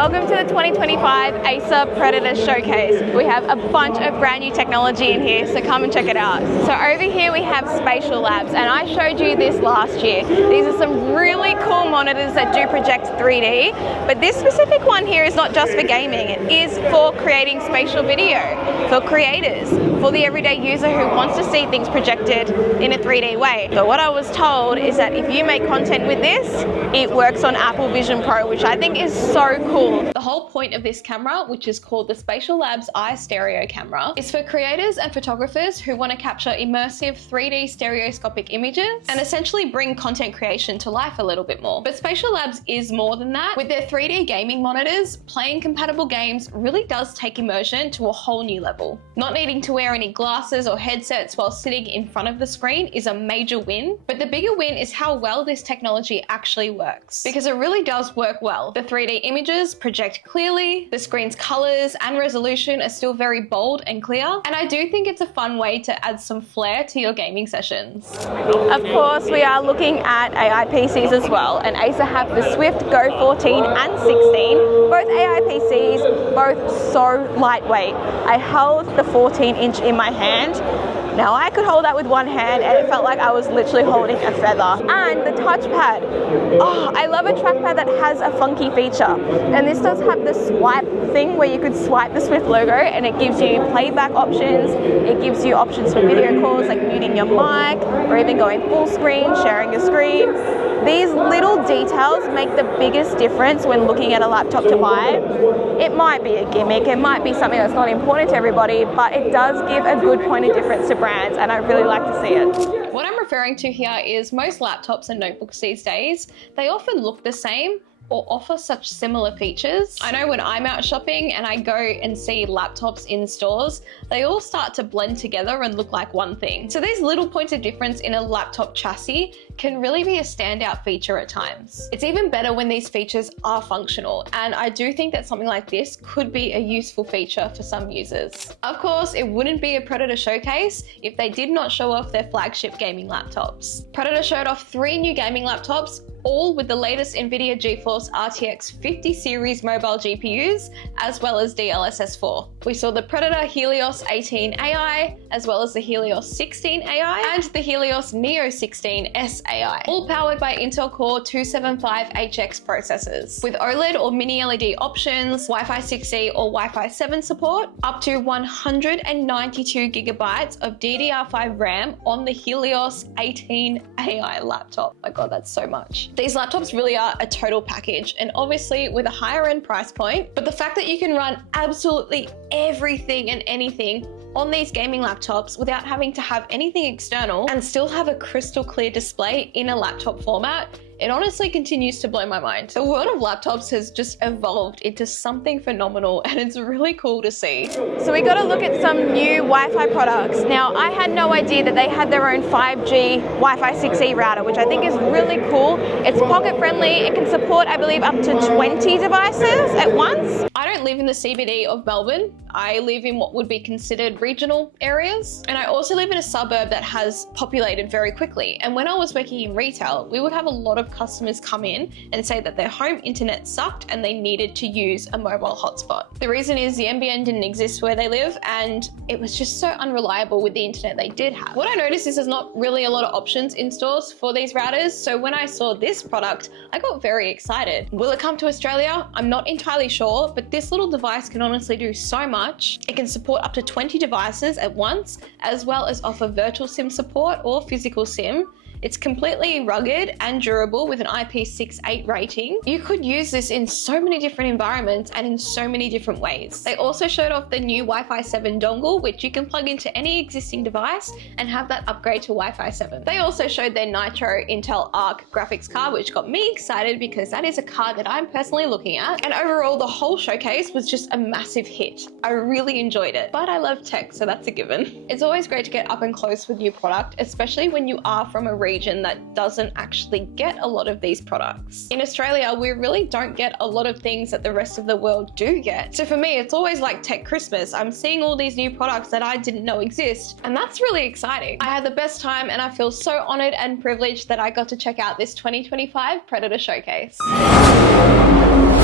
Welcome to the 2025 Acer Predator Showcase. We have a bunch of brand new technology in here, so come and check it out. So over here we have Spatial Labs, and I showed you this last year. These are some really cool monitors that do project 3D, but this specific one here is not just for gaming. It is for creating spatial video, for creators, for the everyday user who wants to see things projected in a 3D way. But what I was told is that if you make content with this, it works on Apple Vision Pro, which I think is so cool. The whole point of this camera, which is called the Spatial Labs Eye Stereo camera, is for creators and photographers who want to capture immersive 3D stereoscopic images and essentially bring content creation to life a little bit more. But Spatial Labs is more than that. With their 3D gaming monitors, playing compatible games really does take immersion to a whole new level. Not needing to wear any glasses or headsets while sitting in front of the screen is a major win, but the bigger win is how well this technology actually works, because it really does work well. The 3D images project clearly, the screen's colors and resolution are still very bold and clear, and I do think it's a fun way to add some flair to your gaming sessions. Of course, we are looking at AI PCs as well, and Acer have the Swift Go 14 and 16, both AI PCs, both so lightweight. I held the 14-inch in my hand. Now I could hold that with one hand and it felt like I was literally holding a feather. And the touchpad. Oh, I love a trackpad that has a funky feature. And this does have the swipe thing where you could swipe the Swift logo and it gives you playback options. It gives you options for video calls like muting your mic or even going full screen, sharing your screen. These little details make the biggest difference when looking at a laptop to buy. It might be a gimmick, it might be something that's not important to everybody, but it does give a good point of difference to brands, and I really like to see it. What I'm referring to here is most laptops and notebooks these days, they often look the same or offer such similar features. I know when I'm out shopping and I go and see laptops in stores, they all start to blend together and look like one thing. So these little points of difference in a laptop chassis can really be a standout feature at times. It's even better when these features are functional, and I do think that something like this could be a useful feature for some users. Of course, it wouldn't be a Predator showcase if they did not show off their flagship gaming laptops. Predator showed off 3 new gaming laptops, all with the latest NVIDIA GeForce RTX 50 series mobile GPUs, as well as DLSS 4. We saw the Predator Helios 18 AI, as well as the Helios 16 AI, and the Helios Neo 16 S AI, all powered by Intel Core 275HX processors. With OLED or mini LED options, Wi-Fi 6E or Wi-Fi 7 support, up to 192 gigabytes of DDR5 RAM on the Helios 18 AI laptop. Oh my God, that's so much. These laptops really are a total package, and obviously with a higher end price point, but the fact that you can run absolutely everything and anything on these gaming laptops without having to have anything external and still have a crystal clear display in a laptop format, it honestly continues to blow my mind. The world of laptops has just evolved into something phenomenal, and it's really cool to see. So we got to look at some new Wi-Fi products. Now, I had no idea that they had their own 5G Wi-Fi 6E router, which I think is really cool. It's pocket friendly. It can support, I believe, up to 20 devices at once. I don't live in the CBD of Melbourne. I live in what would be considered regional areas. And I also live in a suburb that has populated very quickly. And when I was working in retail, we would have a lot of customers come in and say that their home internet sucked and they needed to use a mobile hotspot. The reason is the NBN didn't exist where they live, and it was just so unreliable with the internet they did have. What I noticed is there's not really a lot of options in stores for these routers, so when I saw this product, I got very excited. Will it come to Australia? I'm not entirely sure, but this little device can honestly do so much. It can support up to 20 devices at once, as well as offer virtual SIM support or physical SIM. It's completely rugged and durable with an IP68 rating. You could use this in so many different environments and in so many different ways. They also showed off the new Wi-Fi 7 dongle, which you can plug into any existing device and have that upgrade to Wi-Fi 7. They also showed their Nitro Intel Arc graphics card, which got me excited because that is a card that I'm personally looking at. And overall, the whole showcase was just a massive hit. I really enjoyed it, but I love tech, so that's a given. It's always great to get up and close with new product, especially when you are from a region that doesn't actually get a lot of these products. In Australia, we really don't get a lot of things that the rest of the world do get. So for me, it's always like Tech Christmas. I'm seeing all these new products that I didn't know exist, and that's really exciting. I had the best time, and I feel so honored and privileged that I got to check out this 2025 Predator Showcase.